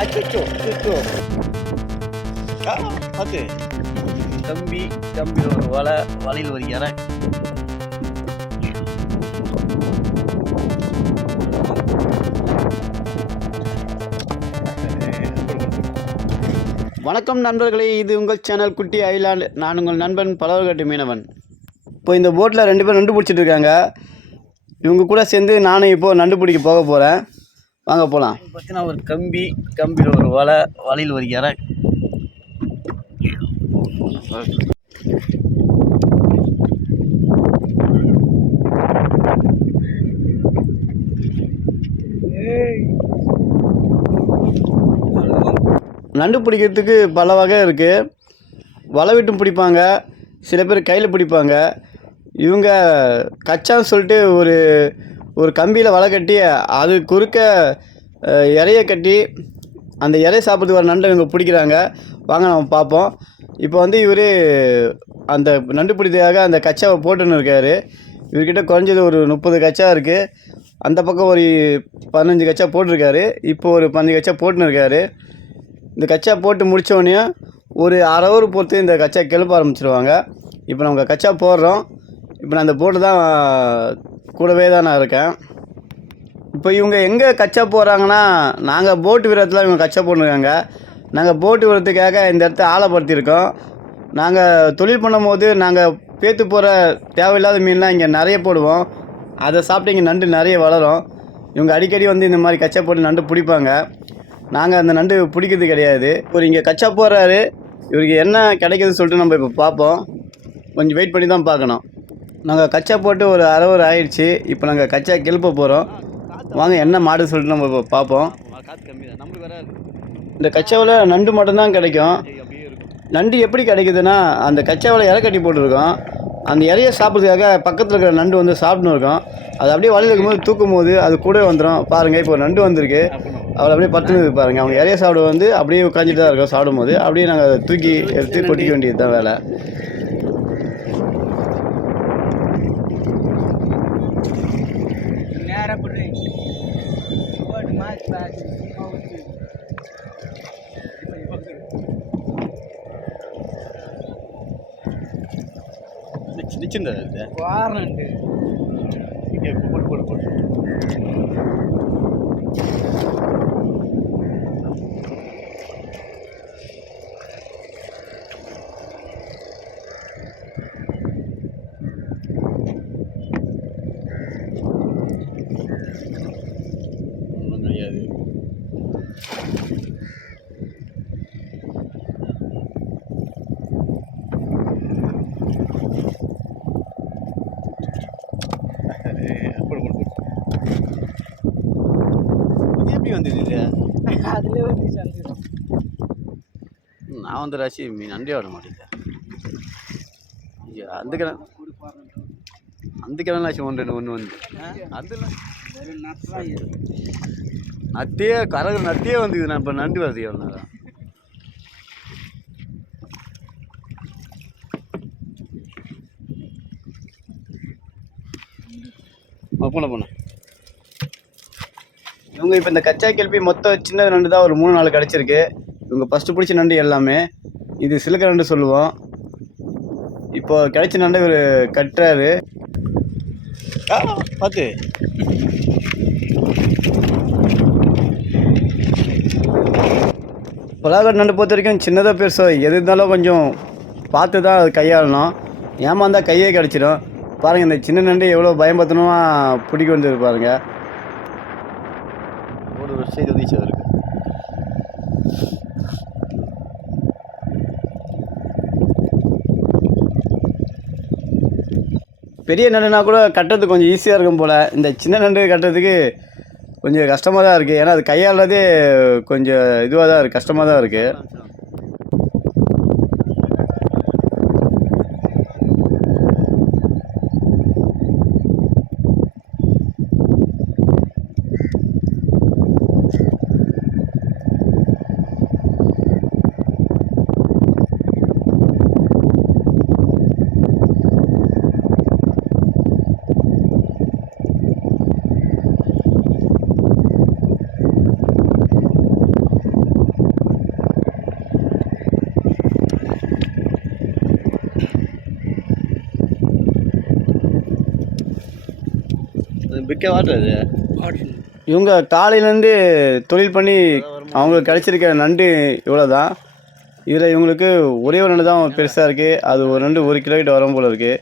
அச்சோ அச்சோ பார்த்து தம்பி தம்பி ஒரு வலை வலையில் ஒரு இறை. வணக்கம் நண்பர்களே இது உங்கள் சேனல் குட்டி ஐலாண்ட். நான் உங்கள் நண்பன் பலவர்கட்டு மீனவன். இப்போ இந்த போட்டில் ரெண்டு பேர் நண்டு பிடிச்சிட்டு இருக்காங்க. இவங்க கூட சேர்ந்து நானும் இப்போ நண்டு பிடிக்க போக போகிறேன் வாங்க போகலாம் பார்த்தீங்கன்னா ஒரு கம்பி கம்பியில் ஒரு வலை வலையில் ஒரு இறை. நண்டு பிடிக்கிறதுக்கு பல வகை இருக்குது வலை விட்டும் பிடிப்பாங்க. சில பேர் கையில் பிடிப்பாங்க. இவங்க கச்சான்னு சொல்லிட்டு ஒரு ஒரு கம்பியில் வலை கட்டி அது குறுக்க இறைய கட்டி அந்த இறைய சாப்பிட்றதுக்கு வர நண்டை இவங்க பிடிக்கிறாங்க. வாங்க நம்ம பார்ப்போம். இப்போ வந்து இவர் அந்த நண்டு பிடிக்கிறதுக்காக அந்த கச்சாவை போட்டுன்னு இருக்காரு. இவர்கிட்ட குறைஞ்சது ஒரு முப்பது கச்சா இருக்குது அந்த பக்கம் ஒரு பதினஞ்சு கச்சா போட்டிருக்காரு. இப்போ ஒரு பதினஞ்சு கச்சா போட்டுன்னு இருக்காரு. இந்த கச்சா போட்டு முடித்தோடனே ஒரு அரை ஹவர் பொறுத்து இந்த கச்சா கிளப்ப ஆரம்பிச்சிருவாங்க. இப்போ நம்ம கச்சா போடுறோம். இப்போ நான் அந்த போட்டு தான் கூடவே தான் நான் இருக்கேன். இப்போ இவங்க எங்கே கச்சா போடுறாங்கன்னா நாங்கள் போட்டு விரத்தில் இவங்க கச்சா போட்டுருக்காங்க நாங்கள் போட்டு விரத்துக்காக இந்த இடத்த ஆழப்படுத்தியிருக்கோம். நாங்கள் தொழில் பண்ணும்போது நாங்கள் பேத்து போகிற தேவையில்லாத மீன்லாம் இங்கே நிறைய போடுவோம். அதை சாப்பிட்டு இங்கே நண்டு நிறைய வளரும். இவங்க அடிக்கடி வந்து இந்த மாதிரி கச்சா போட்டு நண்டு பிடிப்பாங்க. நாங்கள் அந்த நண்டு பிடிக்கிறது கிடையாது. ஒரு இங்கே கச்சா போடுறாரு. இவருக்கு என்ன கிடைக்குதுன்னு சொல்லிட்டு நம்ம இப்போ பார்ப்போம். கொஞ்சம் வெயிட் பண்ணி தான் பார்க்கணும். நாங்கள் கச்சா போட்டு ஒரு அரை ஒரு ஆயிடுச்சு. இப்போ நாங்கள் கச்சா கிளப்ப போகிறோம் வாங்க என்ன மாடு சொல்லிட்டு நம்ம இப்போ பார்ப்போம் இந்த கச்சாவில் நண்டு மட்டும்தான் கிடைக்கும். நண்டு எப்படி கிடைக்குதுன்னா அந்த கச்சாவில் இறை கட்டி போட்டிருக்கோம். அந்த இறைய சாப்பிட்றதுக்காக பக்கத்தில் இருக்கிற நண்டு வந்து சாப்பிட்னு இருக்கோம். அது அப்படியே வலையில் இருக்கும்போது தூக்கும் போது அது கூட வந்துடும் பாருங்கள் இப்போ நண்டு வந்திருக்கு. அவளை அப்படியே பத்துனது பாருங்கள் அவங்க இறைய சாப்பிட வந்து அப்படியே உட்காந்துட்டு தான் இருக்கோம் சாப்பிடும்போது. அப்படியே நாங்கள் அதை தூக்கி எடுத்து கொட்டிக்க வேண்டியது தான் வேலை. சின்ன சின்னதாக இருக்குது வாரண்டு. இங்கே போட்டு போட்டு போட்டு ஒன்றும் கிடையாது போடு போடு போடு. இது எப்படி சந்திரும் நான் வந்து ராசி மீன் நண்டே விட மாட்டேங்குது ஐயோ அந்த கிழமை அந்த கிழமை ஒன்று ரெண்டு ஒன்று வந்து கரகம் நத்தியே கரகு வந்துக்குது நான் இப்போ நண்டு வசதி எவ்வளோ போன போன இவங்க இப்போ இந்த கச்சா கேள்வி மொத்தம் சின்ன நண்டு தான் ஒரு மூணு நாள் கிடச்சிருக்கு. இவங்க ஃபஸ்ட்டு பிடிச்ச நண்டு எல்லாமே. இது சிலுக்க நண்டு சொல்லுவோம். இப்போ கிடைச்ச நண்டு இவர் கட்டுறாரு. ஆ பார்த்து பலாகட் நண்டு பொறுத்த வரைக்கும் சின்னதாக பெருசோ எது இருந்தாலும் கொஞ்சம் பார்த்து தான் அது கையாளணும். ஏமாந்தா கையே கிடச்சிடும் பாருங்கள் இந்த சின்ன நண்டு எவ்வளோ பயம்பத்தனமா பிடிக்க வந்தது பாருங்க. ஒரு வருஷம் உதவிச்சு அவருக்கு. பெரிய நண்டுனா கூட கட்டுறதுக்கு கொஞ்சம் ஈஸியாக இருக்கும் போல். இந்த சின்ன நண்டு கட்டுறதுக்கு கொஞ்சம் கஷ்டமாக தான் இருக்குது ஏன்னா அது கையாளதே கொஞ்சம் இதுவாக தான் இருக்குது கஷ்டமாக தான் இருக்குது பிக்க வாட்டுறது இவங்க காலையிலேருந்து தொழில் பண்ணி அவங்களுக்கு கிடைச்சிருக்க நண்டு இவ்வளோ தான் இதில் இவங்களுக்கு ஒரே ஒரு நண்டு தான் பெருசாக இருக்குது அது ஒரு நண்டு ஒரு கிலோகிட்ட வரும் போல் இருக்குது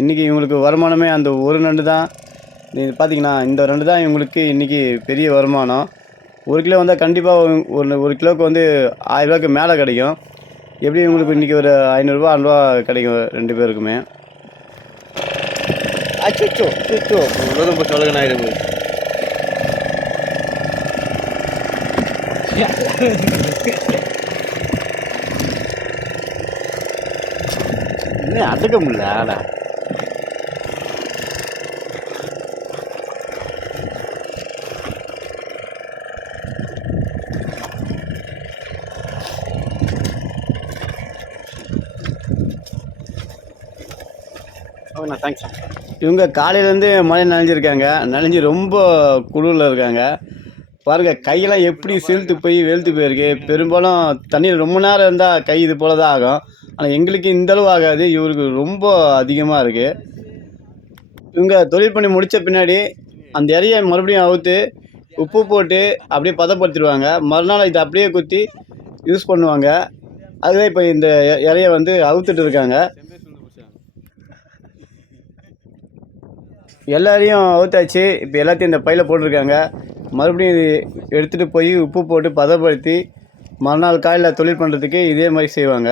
இன்றைக்கி இவங்களுக்கு வருமானமே அந்த ஒரு நண்டு தான். நீங்கள் பார்த்தீங்கன்னா இந்த நண்டு தான் இவங்களுக்கு இன்றைக்கி பெரிய வருமானம். ஒரு கிலோ வந்தால் கண்டிப்பாக ஒரு ஒரு கிலோவுக்கு வந்து ஆயிரரூபாய்க்கு மேலே கிடைக்கும். எப்படி இவங்களுக்கு இன்றைக்கி ஒரு ஐநூறுரூவா அறநூறுவா கிடைக்கும் ரெண்டு பேருக்குமே. அச்சோ அச்சோ உலகம் போய் சொல்லுங்க ஆயிரம் இன்னும் அதுக்க முடியல ஆடா ஓகேண்ணா தேங்க்ஸ் இவங்க காலையிலேருந்து மழை நனைஞ்சிருக்காங்க. நனைஞ்சு ரொம்ப குளிரில் இருக்காங்க. பாருங்கள் கையெல்லாம் எப்படி செலுத்து போய் வெளுத்து போயிருக்கு. பெரும்பாலும் தண்ணியில் ரொம்ப நேரம் இருந்தால் கை இது போல தான் ஆகும். ஆனால் எங்களுக்கு இந்தளவு ஆகாது. இவருக்கு ரொம்ப அதிகமாக இருக்குது இவங்க தொழில் பண்ணி முடித்த பின்னாடி அந்த இறையை மறுபடியும் அவுத்து உப்பு போட்டு அப்படியே பதப்படுத்திடுவாங்க. மறுநாள் இதை அப்படியே குத்தி யூஸ் பண்ணுவாங்க. அதுவே இப்போ இந்த இறையை வந்து அவுத்துட்டு இருக்காங்க. எல்லாரையும் அவுத்தாச்சு. இப்போ எல்லாத்தையும் இந்த பையில் போட்டிருக்காங்க. மறுபடியும் இது எடுத்துகிட்டு போய் உப்பு போட்டு பதப்படுத்தி மறுநாள் காலையில் தொழில் பண்ணுறதுக்கு இதே மாதிரி செய்வாங்க.